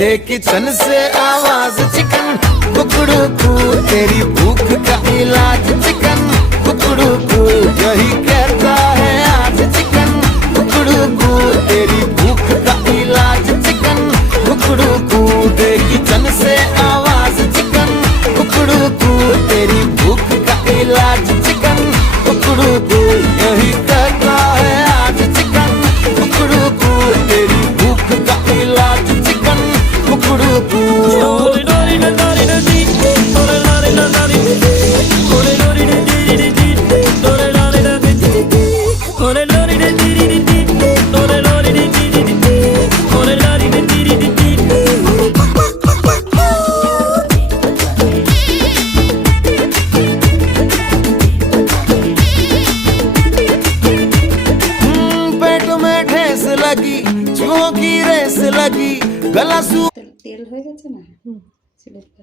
दे kitchen से आवाज chicken कुकड़ू कू तेरी भूख का इलाज चिकन कुकड़ू कू यही कहता है आज चिकन कुकड़ू कू तेरी भूख का इलाज चिकन कुकड़ू कू दे किचन से आवाज चिकन कुकड़ू कू तेरी भूख का इलाज चिकन कुकड़ू कू यही कहता है आज चिकन कुकड़ू कू तेरी भूख का इलाज चिकन कुकड़ू कू लगी चूहों की रेस लगी गला सू তেল হয়ে গেছে না ছেলের